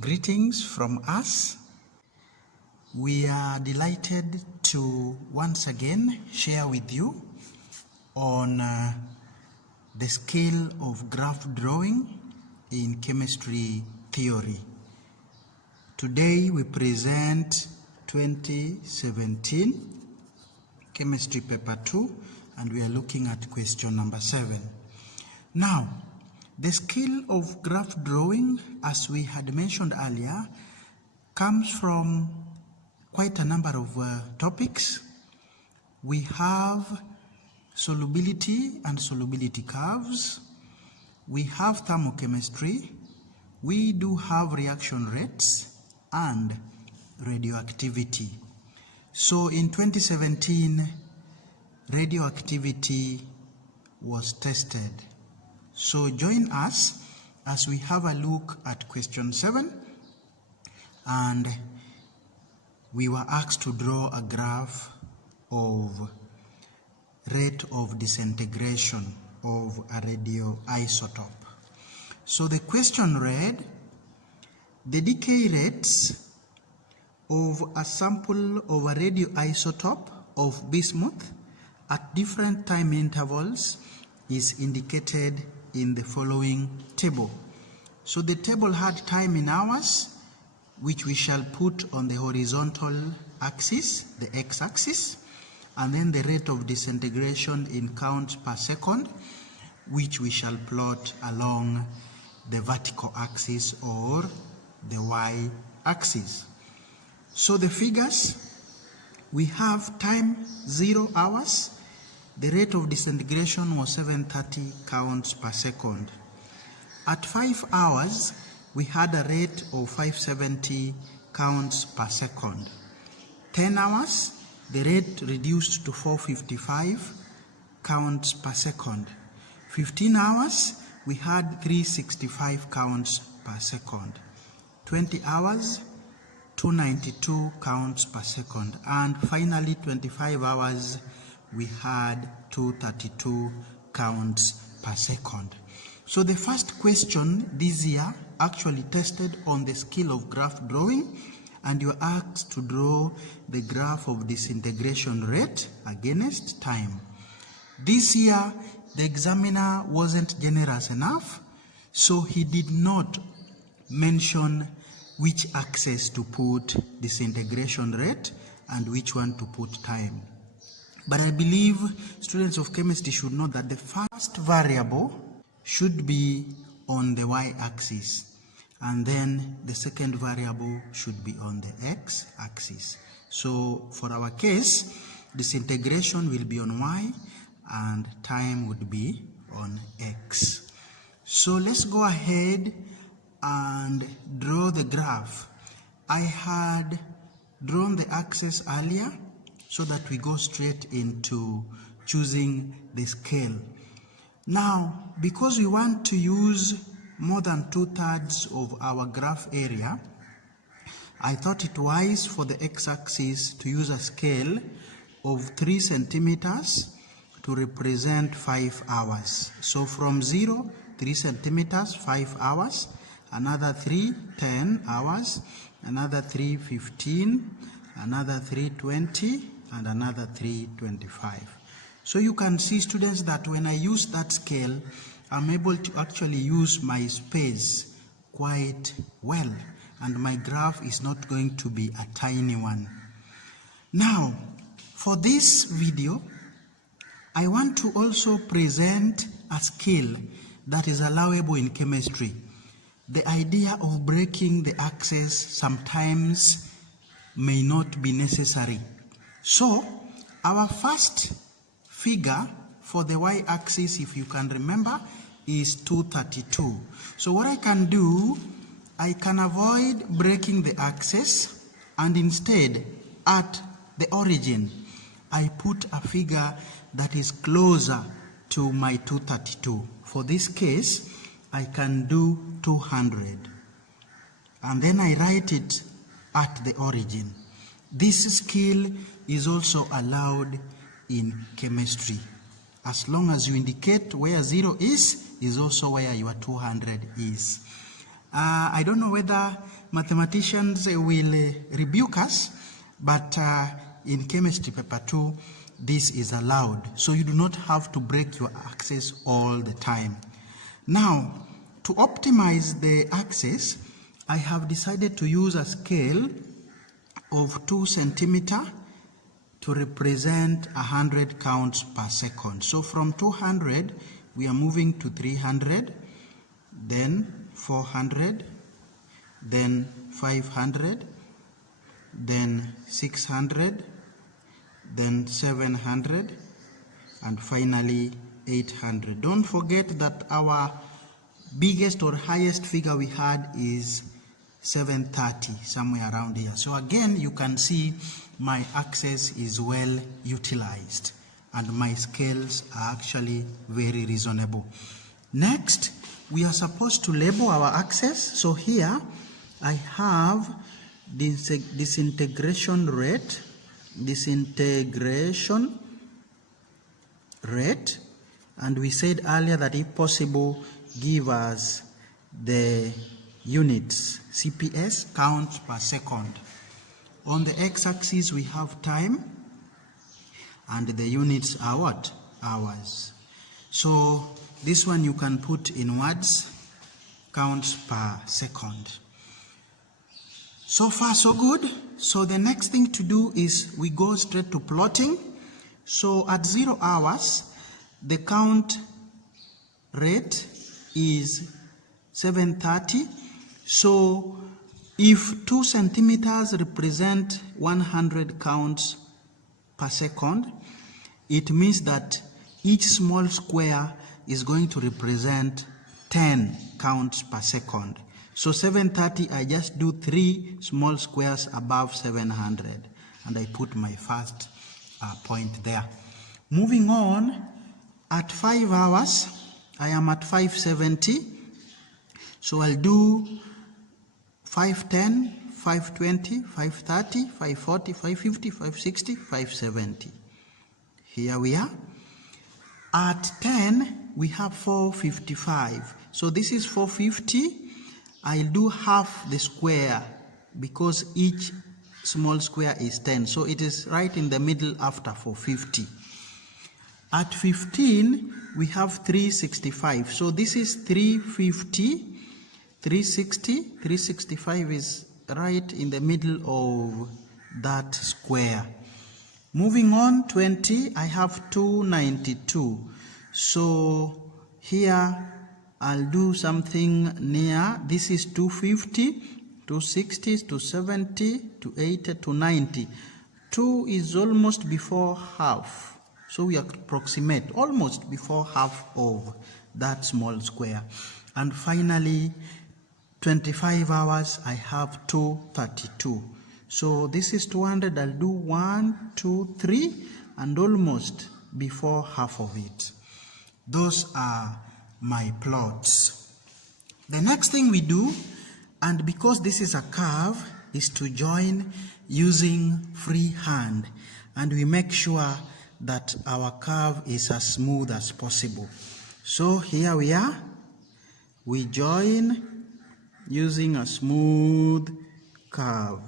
Greetings from us. We are delighted to once again share with you on the skill of graph drawing in chemistry theory. Today we present 2017 chemistry paper 2 and we are looking at question number 7. Now, the skill of graph drawing, as we had mentioned earlier, comes from quite a number of topics. We have solubility and solubility curves. We have thermochemistry. We do have reaction rates and radioactivity. So in 2017, radioactivity was tested. So join us as we have a look at question 7, and we were asked to draw a graph of rate of disintegration of a radioisotope. So the question read, the decay rates of a sample of a radioisotope of bismuth at different time intervals is indicated in the following table. So the table had time in hours, which we shall put on the horizontal axis, the x-axis, and then the rate of disintegration in counts per second, which we shall plot along the vertical axis or the y-axis. So the figures, we have time 0 hours. The rate of disintegration was 730 counts per second. At 5 hours, we had a rate of 570 counts per second. 10 hours, the rate reduced to 455 counts per second. 15 hours, we had 365 counts per second. 20 hours, 292 counts per second. And finally, 25 hours, we had 232 counts per second. So the first question this year actually tested on the skill of graph drawing, and you are asked to draw the graph of disintegration rate against time. This year the examiner wasn't generous enough, so he did not mention which axis to put disintegration rate and which one to put time. But I believe students of chemistry should know that the first variable should be on the y-axis, and then the second variable should be on the x-axis. So for our case, disintegration will be on y and time would be on x. So let's go ahead and draw the graph. I had drawn the axis earlier, so that we go straight into choosing the scale. Now, because we want to use more than 2/3 of our graph area, I thought it wise for the x-axis to use a scale of 3 centimeters to represent 5 hours. So from 0, 3 centimeters, 5 hours, another 3, 10 hours, another 3, 15, another 3, 20, and another 325. So you can see, students, that when I use that scale, I'm able to actually use my space quite well, and my graph is not going to be a tiny one. Now, for this video, I want to also present a skill that is allowable in chemistry. The idea of breaking the axis sometimes may not be necessary. So, our first figure for the y-axis, if you can remember, is 232. So what I can do, I can avoid breaking the axis, and instead, at the origin, I put a figure that is closer to my 232. For this case, I can do 200. And then I write it at the origin. This skill is also allowed in chemistry. As long as you indicate where 0 is also where your 200 is. I don't know whether mathematicians will rebuke us, but in chemistry paper 2, this is allowed. So you do not have to break your axis all the time. Now, to optimize the axis, I have decided to use a scale of 2 centimeter to represent 100 counts per second. So from 200, we are moving to 300, then 400, then 500, then 600, then 700, and finally 800. Don't forget that our biggest or highest figure we had is 730, somewhere around here. So again, you can see my axis is well utilized and my scales are actually very reasonable. Next, we are supposed to label our axis. So here I have disintegration rate, and we said earlier that if possible, give us the units, CPS, counts per second. On the x-axis we have time, and the units are what? Hours. So this one you can put in words, counts per second. So far so good. So the next thing to do is we go straight to plotting. So at 0 hours, the count rate is 730. So if 2 centimeters represent 100 counts per second, it means that each small square is going to represent 10 counts per second. So 730, I just do 3 small squares above 700, and I put my first point there. Moving on, at 5 hours, I am at 570. So I'll do 510, 520, 530, 540, 550, 560, 570. Here we are. At 10, we have 455. So this is 450. I'll do half the square because each small square is 10. So it is right in the middle after 450. At 15, we have 365. So this is 350, 360, 365 is right in the middle of that square. Moving on, 20, I have 292. So here I'll do something near. This is 250, 260, 270, 280, 290. 2 is almost before half. So we approximate almost before half of that small square. And finally, 25 hours, I have 232. So this is 200. I'll do 1, 2, 3, and almost before half of it. Those are my plots. The next thing we do, and because this is a curve, is to join using freehand, and we make sure that our curve is as smooth as possible. So here we are, we join using a smooth curve,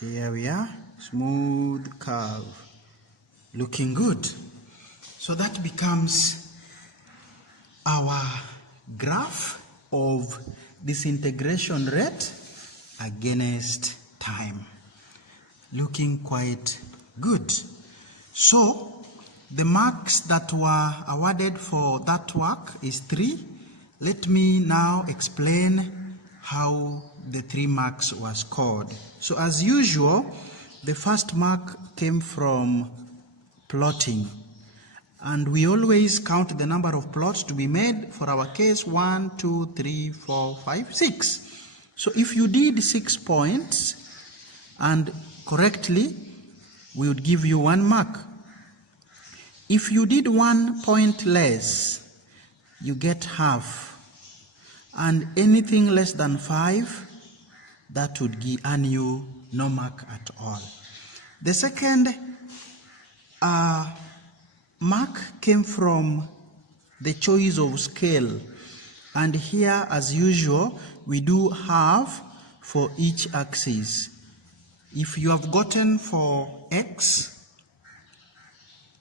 Here we are, smooth curve, looking good. So that becomes our graph of disintegration rate against time, looking quite good. So the marks that were awarded for that work is 3. Let me now explain how the 3 marks were scored. So as usual, the first mark came from plotting, and we always count the number of plots to be made. For our case, 1, 2, 3, 4, 5, 6. So if you did 6 points and correctly, we would give you 1 mark. If you did 1 point less, you get half, and anything less than 5, that would earn you no mark at all. The second mark came from the choice of scale. And here, as usual, we do half for each axis. If you have gotten for X,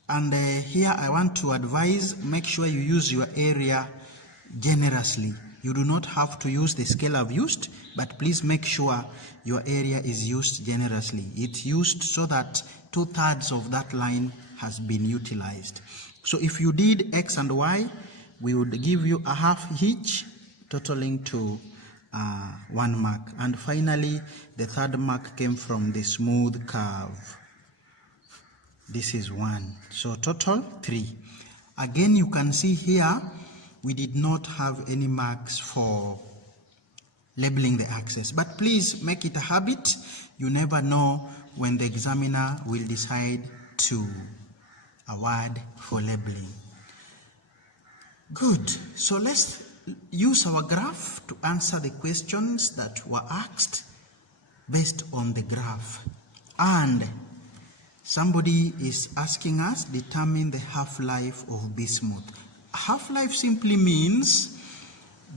and here I want to advise, make sure you use your area generously. You do not have to use the scale I've used, but please make sure your area is used generously. It's used so that 2/3 of that line has been utilized. So if you did X and Y, we would give you a half each, totaling to 1 mark. And finally, the third mark came from the smooth curve. This is 1. So total 3. Again, you can see here, we did not have any marks for labeling the axis. But please make it a habit. You never know when the examiner will decide to award for labeling. Good. So let's use our graph to answer the questions that were asked based on the graph. And somebody is asking us, determine the half-life of bismuth. Half-life simply means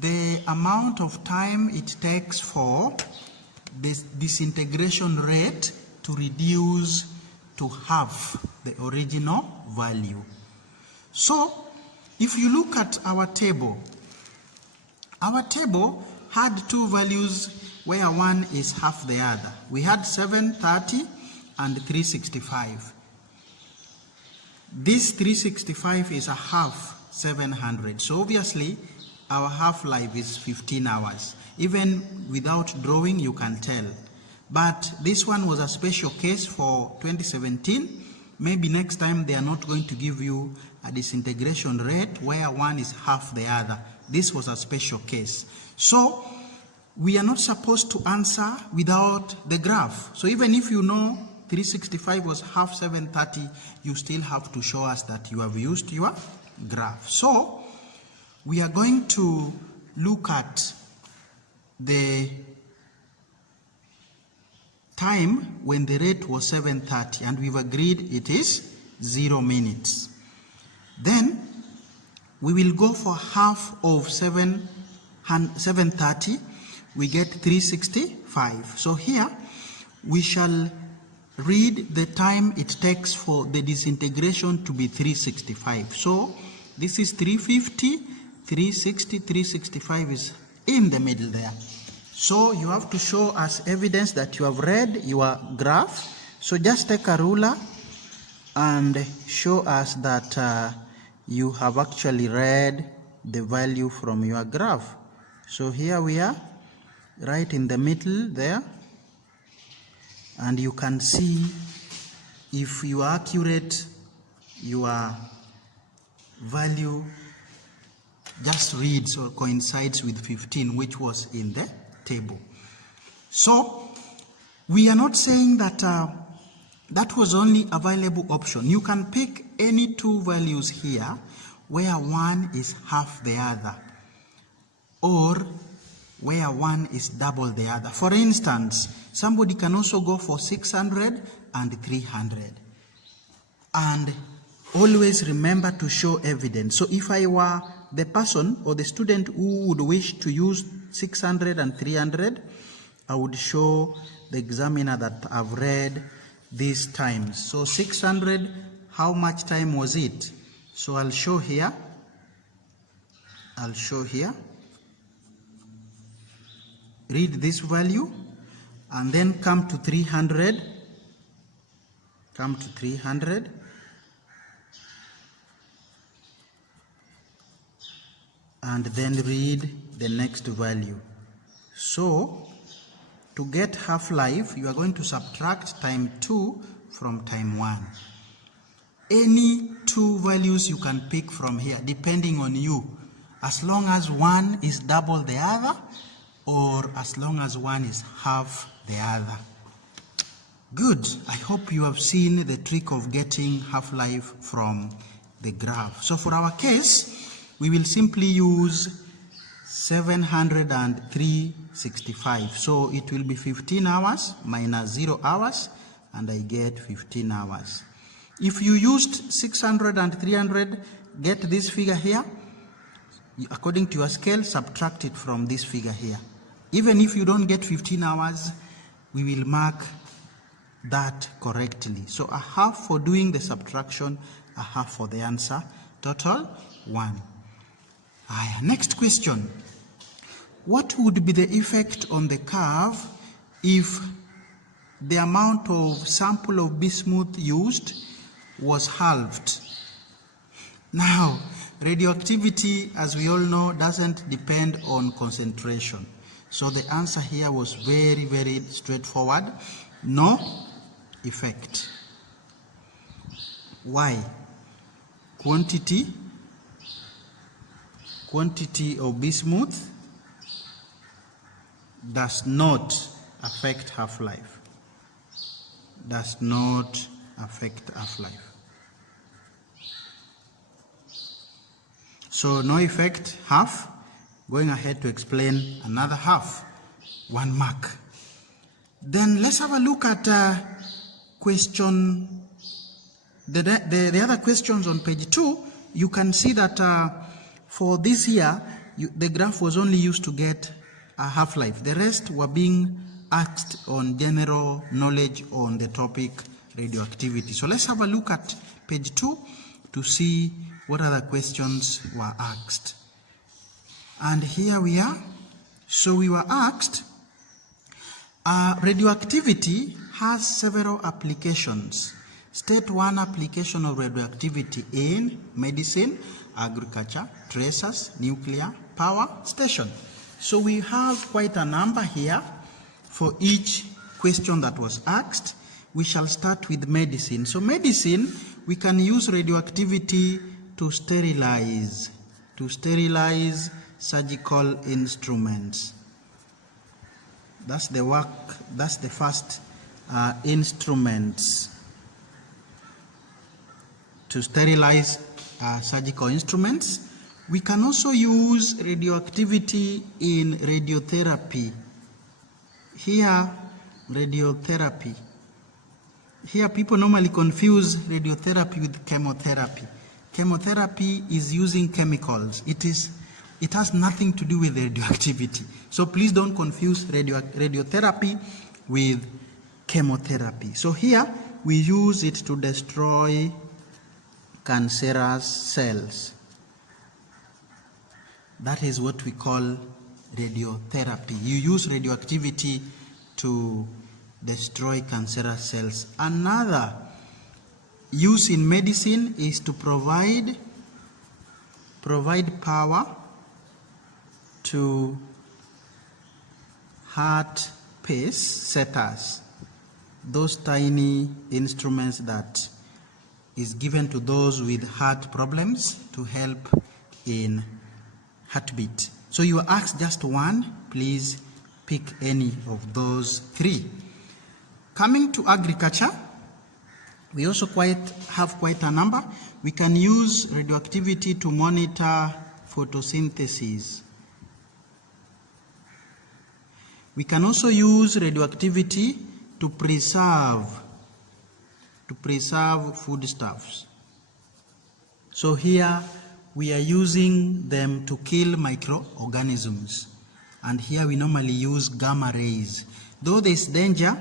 the amount of time it takes for this disintegration rate to reduce to half the original value. So, if you look at our table had two values where one is half the other. We had 730 and 365. This 365 is a half 700. So obviously our half-life is 15 hours. Even without drawing, you can tell. But this one was a special case for 2017. Maybe next time they are not going to give you a disintegration rate where one is half the other. This was a special case. So we are not supposed to answer without the graph. So even if you know 365 was half 730, you still have to show us that you have used your graph. So we are going to look at the time when the rate was 730, and we've agreed it is 0 minutes. Then we will go for half of 730, we get 365. So here we shall read the time it takes for the disintegration to be 365. So this is 350, 360, 365 is in the middle there. So you have to show us evidence that you have read your graph. So just take a ruler and show us that you have actually read the value from your graph. So here we are, right in the middle there. And you can see if you are accurate, your value just reads or coincides with 15, which was in the table. So we are not saying that that was only available option. You can pick any two values here where one is half the other or where one is double the other. For instance, somebody can also go for 600 and 300. And always remember to show evidence. So if I were the person or the student who would wish to use 600 and 300, I would show the examiner that I've read these times. So 600, how much time was it? So I'll show here. Read this value and then come to 300. And then read the next value. So to get half-life, you are going to subtract time 2 from time 1. Any two values you can pick from here, depending on you, as long as one is double the other or as long as one is half the other. Good. I hope you have seen the trick of getting half-life from the graph. So for our case, we will simply use 703.65. So it will be 15 hours minus 0 hours, and I get 15 hours. If you used 600 and 300, get this figure here. according to your scale, subtract it from this figure here. Even if you don't get 15 hours, we will mark that correctly. So a half for doing the subtraction, a half for the answer, total 1. Next question. What would be the effect on the curve if the amount of sample of bismuth used was halved? Now, radioactivity, as we all know, doesn't depend on concentration. So the answer here was very, very straightforward. No effect. Why? Quantity of bismuth does not affect half-life. Does not affect half-life. So no effect, half. Going ahead to explain another half, 1 mark. Then let's have a look at question, the other questions on page 2. You can see that for this year, the graph was only used to get a half-life. The rest were being asked on general knowledge on the topic radioactivity. So let's have a look at page 2 to see what other questions were asked. And here we are. So we were asked, radioactivity has several applications. State one application of radioactivity in medicine, agriculture, tracers, nuclear power station. So we have quite a number here for each question that was asked. We shall start with medicine. So medicine, we can use radioactivity to sterilize surgical instruments. That's the first instruments. To sterilize surgical instruments. We can also use radioactivity in radiotherapy. Here, radiotherapy. Here people normally confuse radiotherapy with chemotherapy. Chemotherapy is using chemicals. It has nothing to do with radioactivity. So please don't confuse radiotherapy with chemotherapy. So here we use it to destroy cancerous cells. That is what we call radiotherapy. You use radioactivity to destroy cancerous cells. Another use in medicine is to provide power to heart pace setters, those tiny instruments that is given to those with heart problems to help in heartbeat. So you are asked just one, please pick any of those 3. Coming to agriculture, we also have quite a number. We can use radioactivity to monitor photosynthesis. We can also use radioactivity to preserve foodstuffs. So here we are using them to kill microorganisms. And here we normally use gamma rays. Though there is danger,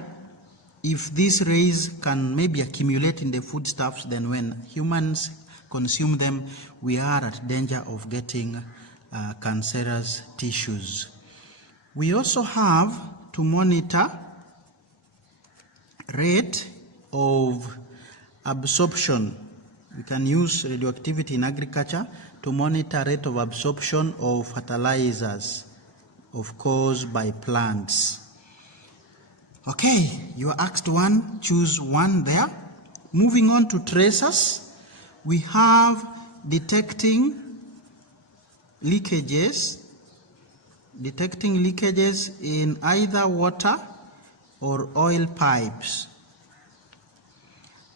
if these rays can maybe accumulate in the foodstuffs, then when humans consume them, we are at danger of getting cancerous tissues. We also have to monitor rate of absorption. We can use radioactivity in agriculture to monitor rate of absorption of fertilizers, of course, by plants. Okay, you are asked one, choose one there. Moving on to tracers, we have detecting leakages in either water or oil pipes.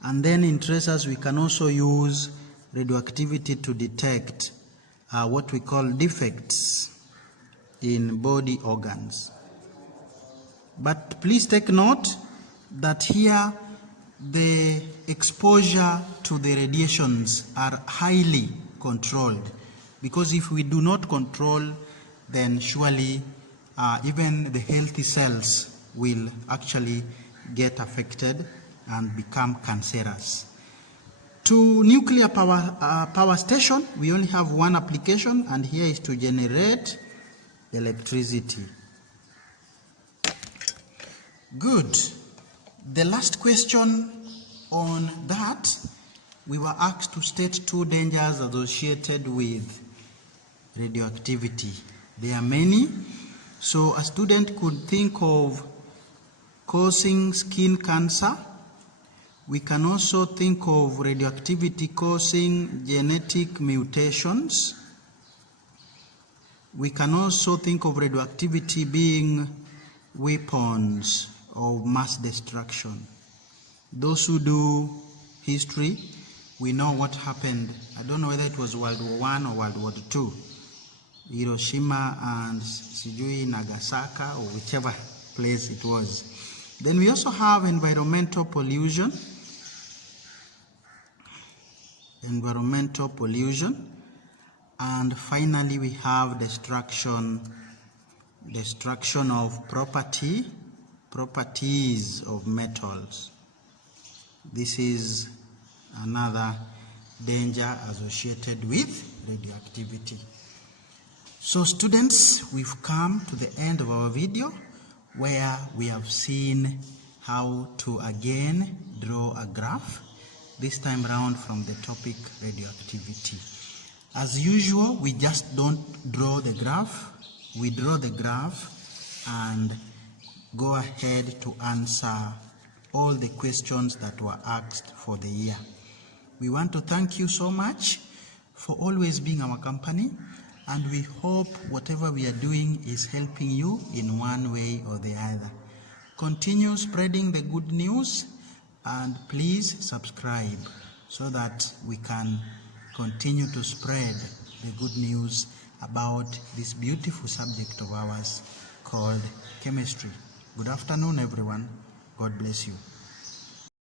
And then in tracers, we can also use radioactivity to detect what we call defects in body organs. But please take note that here the exposure to the radiations are highly controlled. because if we do not control, then surely even the healthy cells will actually get affected and become cancerous. To nuclear power station, we only have one application, and here is to generate electricity. Good. The last question on that, we were asked to state 2 dangers associated with radioactivity. There are many. So a student could think of causing skin cancer. We can also think of radioactivity causing genetic mutations. We can also think of radioactivity being weapons of mass destruction. Those who do history, we know what happened. I don't know whether it was World War I or World War II. Hiroshima and Sijui, Nagasaki, or whichever place it was. Then we also have environmental pollution. And finally we have destruction of properties of metals. This is another danger associated with radioactivity. So students, we've come to the end of our video where we have seen how to again draw a graph, this time around from the topic radioactivity. As usual, we just don't draw the graph, we draw the graph and go ahead to answer all the questions that were asked for the year. We want to thank you so much for always being our company, and we hope whatever we are doing is helping you in one way or the other. Continue spreading the good news, and please subscribe so that we can continue to spread the good news about this beautiful subject of ours called chemistry. Good afternoon, everyone. God bless you.